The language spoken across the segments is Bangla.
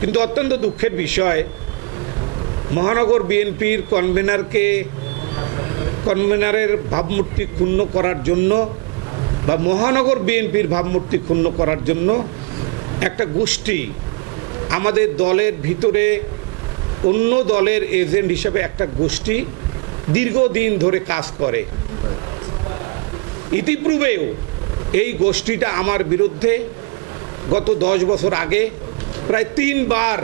কিন্তু অত্যন্ত দুঃখের বিষয়, মহানগর বিএনপির কনভেনারকে, কনভেনারের ভাবমূর্তি ক্ষুণ্ণ করার জন্য বা মহানগর বিএনপির ভাবমূর্তি ক্ষুণ্ণ করার জন্য একটা গোষ্ঠী আমাদের দলের ভিতরে অন্য দলের এজেন্ট হিসেবে একটা গোষ্ঠী দীর্ঘদিন ধরে কাজ করে। ইতিপূর্বেও এই গোষ্ঠীটা আমার বিরুদ্ধে গত দশ বছর আগে প্রায় তিনবার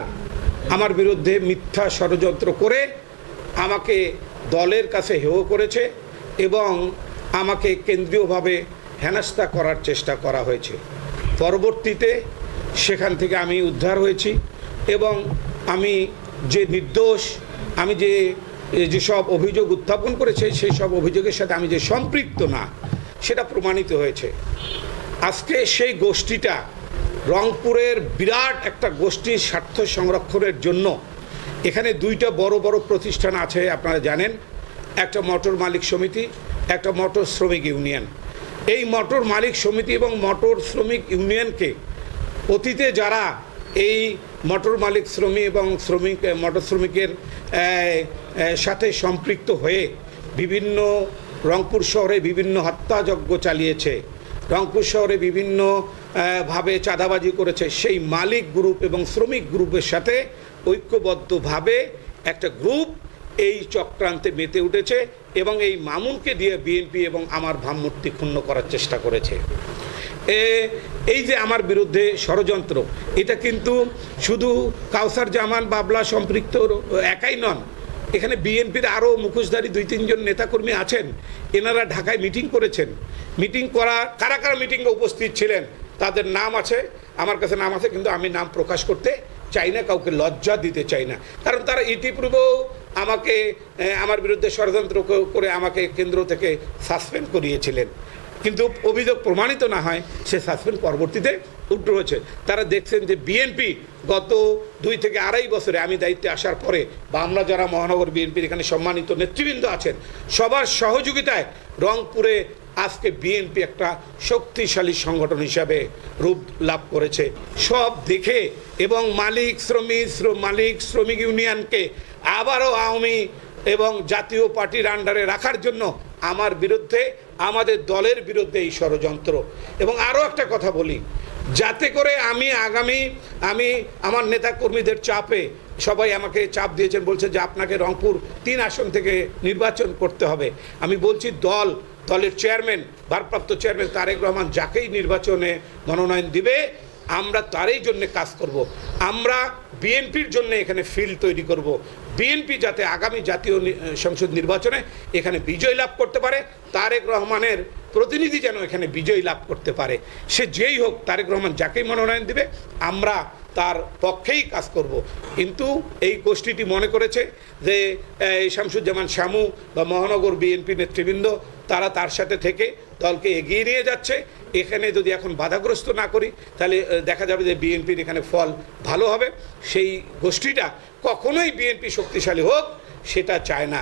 আমার বিরুদ্ধে মিথ্যা ষড়যন্ত্র করে আমাকে দলের কাছে হেয় করেছে এবং আমাকে কেন্দ্রীয়ভাবে হেনস্থা করার চেষ্টা করা হয়েছে। পরবর্তীতে সেখান থেকে আমি উদ্ধার হয়েছি এবং আমি যে নির্দোষ, আমি যে যেসব অভিযোগ উত্থাপন করেছে সেই সব অভিযোগের সাথে আমি যে সম্পৃক্ত না, সেটা প্রমাণিত হয়েছে। আজকে সেই গোষ্ঠীটা রংপুরের বিরাট একটা গোষ্ঠীর স্বার্থ সংরক্ষণের জন্য এখানে দুইটা বড় বড় প্রতিষ্ঠান আছে, আপনারা জানেন। একটা মোটর মালিক সমিতি, একটা মোটর শ্রমিক ইউনিয়ন। এই মোটর মালিক সমিতি এবং মোটর শ্রমিক ইউনিয়নকে অতীতে যারা এই মোটর মালিক শ্রমিক এবং শ্রমিক, মোটর শ্রমিকের সাথে সম্পৃক্ত হয়ে বিভিন্ন রংপুর শহরে বিভিন্ন হত্যাযজ্ঞ চালিয়েছে। রংপুর শহরে বিভিন্ন ভাবে চাঁদাবাজি করেছে। সেই মালিক গ্রুপ এবং শ্রমিক গ্রুপের সাথে ঐক্যবদ্ধভাবে একটা গ্রুপ এই চক্রান্তে মেতে উঠেছে এবং এই মামুনকে দিয়ে বিএনপি এবং আমার ভাবমূর্তি ক্ষুণ্ণ করার চেষ্টা করেছে। এই যে আমার বিরুদ্ধে ষড়যন্ত্র, এটা কিন্তু শুধু কাউসার জামান, বাবলা সম্পৃক্ত একাই নন এখানে বিএনপির আরও মুখোশধারী দুই, তিনজন নেতাকর্মী আছেন। এনারা ঢাকায় মিটিং করেছেন। মিটিং করা, কারা কারা মিটিংয়ে উপস্থিত ছিলেন, তাদের নাম আছে, আমার কাছে নাম আছে, কিন্তু আমি নাম প্রকাশ করতে চাই না, কাউকে লজ্জা দিতে চাই না। কারণ তারা ইতিপূর্বেও আমাকে আমার বিরুদ্ধে ষড়যন্ত্র করে আমাকে কেন্দ্র থেকে সাসপেন্ড করিয়েছিলেন। কিন্তু অভিযোগ প্রমাণিত না হয়, সে সাসপেন্ড পরবর্তীতে উঠ্র হয়েছে তারা দেখছেন যে বিএনপি গত দুই থেকে আড়াই বছরে, আমি দায়িত্বে আসার পরে বা আমরা যারা মহানগর বিএনপির এখানে সম্মানিত নেতৃবৃন্দ আছেন, সবার সহযোগিতায় রংপুরে আজকে বিএনপি একটা শক্তিশালী সংগঠন হিসাবে রূপ লাভ করেছে। সব দেখে এবং মালিক, শ্রমিক, শ্র- মালিক, শ্রমিক ইউনিয়নকে আবারও আওয়ামী এবং জাতীয় পার্টির আন্ডারে রাখার জন্য আমার বিরুদ্ধে আমাদের দলের বিরুদ্ধে এই ষড়যন্ত্র। এবং আরও একটা কথা বলি, যাতে করে আমি আগামী, আমি আমার নেতা কর্মীদের চাপে সবাই আমাকে চাপ দিয়েছেন, বলছে যে আপনাকে রংপুর তিন আসন থেকে নির্বাচন করতে হবে। আমি বলছি দল, দলের চেয়ারম্যান, ভারপ্রাপ্ত চেয়ারম্যান তারেক রহমান যাকেই নির্বাচনে মনোনয়ন দিবে আমরা তারই জন্য কাজ করব। আমরা বিএনপির জন্য এখানে ফিল্ড তৈরি করব। বিএনপি যাতে আগামী জাতীয় সংসদ নির্বাচনে এখানে বিজয় লাভ করতে পারে, তারেক রহমানের প্রতিনিধি যেন এখানে বিজয় লাভ করতে পারে। সে যেই হোক, তারেক রহমান যাকেই মনোনয়ন দিবে, আমরা তার পক্ষেই কাজ করব। কিন্তু এই গোষ্ঠীটি মনে করেছে যে এই শামসুজ্জামান শ্যামু বা মহানগর বিএনপি নেতৃবৃন্দ, তারা তার সাথে থেকে দলকে এগিয়ে নিয়ে যাচ্ছে। এখানে যদি এখন বাধাগ্রস্ত না করি, তাহলে দেখা যাবে যে বিএনপির এখানে ফল ভালো হবে। সেই গোষ্ঠীটা কখনোই বিএনপি শক্তিশালী হোক, সেটা চায় না।